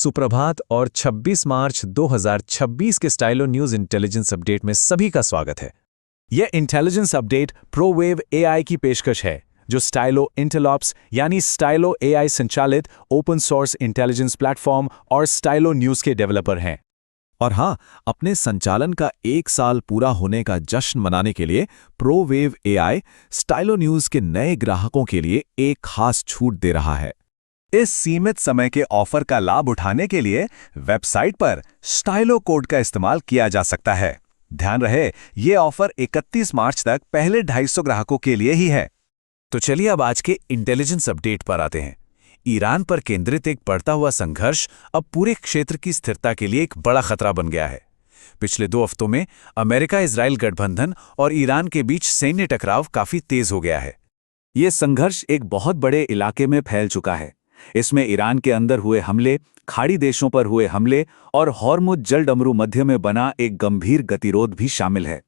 सुप्रभात और 26 मार्च 2026 के स्टाइलो न्यूज़ इंटेलिजेंस अपडेट में सभी का स्वागत है। यह इंटेलिजेंस अपडेट प्रोवेव एआई की पेशकश है, जो स्टाइलो इंटेलॉप्स यानी स्टाइलो एआई संचालित ओपन सोर्स इंटेलिजेंस प्लेटफॉर्म और स्टाइलो न्यूज़ के डेवलपर हैं। और हाँ, अपने संचालन का 1 साल पूरा होने का जश्न मनाने के लिए प्रोवेव एआई स्टाइलो न्यूज़ के नए ग्राहकों के लिए एक खास छूट दे रहा है। इस सीमित समय के ऑफर का लाभ उठाने के लिए वेबसाइट पर स्टाइलो कोड का इस्तेमाल किया जा सकता है। ध्यान रहे, ये ऑफर 31 मार्च तक पहले 250 ग्राहकों के लिए ही है। तो चलिए अब आज के इंटेलिजेंस अपडेट पर आते हैं। ईरान पर केंद्रित एक बढ़ता हुआ संघर्ष अब पूरे क्षेत्र की स्थिरता के लिए एक बड़ा खतरा बन गया है। पिछले 2 हफ्तों में अमेरिका-इजराइल गठबंधन और ईरान के बीच सैन्य टकराव काफी तेज हो गया है। ये संघर्ष एक बहुत बड़े इलाके में फैल चुका है। इसमें ईरान के अंदर हुए हमले, खाड़ी देशों पर हुए हमले और हॉर्मुज जलडमरू मध्य में बना एक गंभीर गतिरोध भी शामिल है।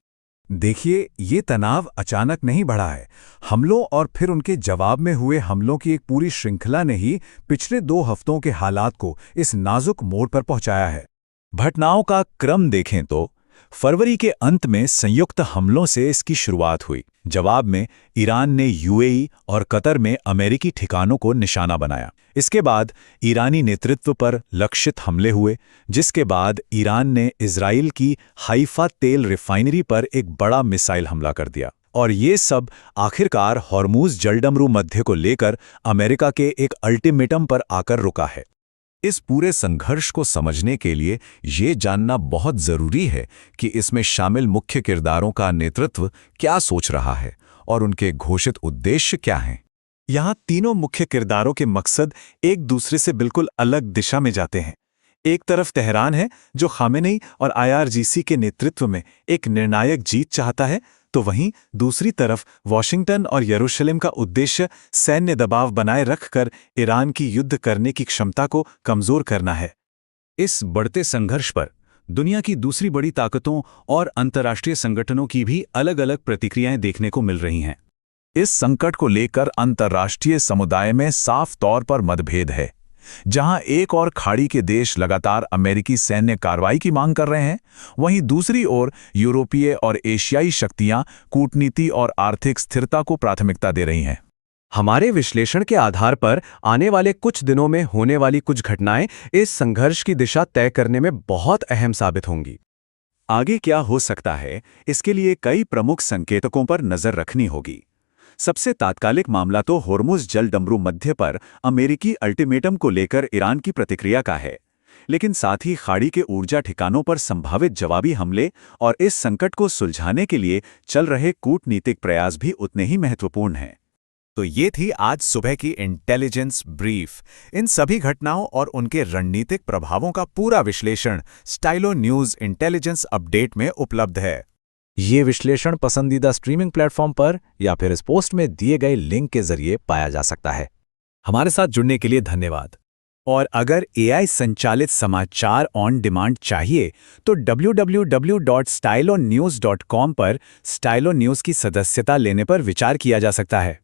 देखिए, ये तनाव अचानक नहीं बढ़ा है। हमलों और फिर उनके जवाब में हुए हमलों की एक पूरी श्रृंखला ने ही पिछले 2 हफ्तों के हालात को इस नाजुक मोड़ पर पहुंचाया है। घटनाओं का क्रम देखें तो फरवरी के अंत में संयुक्त हमलों से इसकी शुरुआत हुई। जवाब में ईरान ने यूएई और कतर में अमेरिकी ठिकानों को निशाना बनाया। इसके बाद ईरानी नेतृत्व पर लक्षित हमले हुए, जिसके बाद ईरान ने इजराइल की हाइफा तेल रिफाइनरी पर एक बड़ा मिसाइल हमला कर दिया। और ये सब आखिरकार हॉर्मुज जलडमरू मध्य को लेकर अमेरिका के एक अल्टीमेटम पर आकर रुका है। इस पूरे संघर्ष को समझने के लिए ये जानना बहुत जरूरी है कि इसमें शामिल मुख्य किरदारों का नेतृत्व क्या सोच रहा है और उनके घोषित उद्देश्य क्या हैं। यहाँ तीनों मुख्य किरदारों के मकसद एक दूसरे से बिल्कुल अलग दिशा में जाते हैं। एक तरफ तेहरान है, जो खामेनेई और आईआरजीसी के नेतृत्व में एक निर्णायक जीत चाहता है, तो वहीं दूसरी तरफ वॉशिंगटन और यरूशलेम का उद्देश्य सैन्य दबाव बनाए रखकर ईरान की युद्ध करने की क्षमता को कमजोर करना है। इस बढ़ते संघर्ष पर दुनिया की दूसरी बड़ी ताकतों और अंतर्राष्ट्रीय संगठनों की भी अलग-अलग प्रतिक्रियाएं देखने को मिल रही हैं। इस संकट को लेकर अंतर्राष्ट्रीय समुदाय में साफ तौर पर मतभेद है। जहां एक और खाड़ी के देश लगातार अमेरिकी सैन्य कार्रवाई की मांग कर रहे हैं, वहीं दूसरी ओर यूरोपीय और एशियाई शक्तियां कूटनीति और आर्थिक स्थिरता को प्राथमिकता दे रही हैं। हमारे विश्लेषण के आधार पर आने वाले कुछ दिनों में होने वाली कुछ घटनाएं इस संघर्ष की दिशा तय करने में बहुत अहम साबित होंगी। आगे क्या हो सकता है, इसके लिए कई प्रमुख संकेतकों पर नजर रखनी होगी। सबसे तात्कालिक मामला तो हॉर्मुज जलडमरू मध्य पर अमेरिकी अल्टीमेटम को लेकर ईरान की प्रतिक्रिया का है, लेकिन साथ ही खाड़ी के ऊर्जा ठिकानों पर संभावित जवाबी हमले और इस संकट को सुलझाने के लिए चल रहे कूटनीतिक प्रयास भी उतने ही महत्वपूर्ण हैं। तो ये थी आज सुबह की इंटेलिजेंस ब्रीफ। इन सभी घटनाओं और उनके रणनीतिक प्रभावों का पूरा विश्लेषण स्टाइलो न्यूज़ इंटेलिजेंस अपडेट में उपलब्ध है। ये विश्लेषण पसंदीदा स्ट्रीमिंग प्लेटफॉर्म पर या फिर इस पोस्ट में दिए गए लिंक के जरिए पाया जा सकता है। हमारे साथ जुड़ने के लिए धन्यवाद। और अगर एआई संचालित समाचार ऑन डिमांड चाहिए तो www.stylonews.com पर स्टाइलो न्यूज़ की सदस्यता लेने पर विचार किया जा सकता है।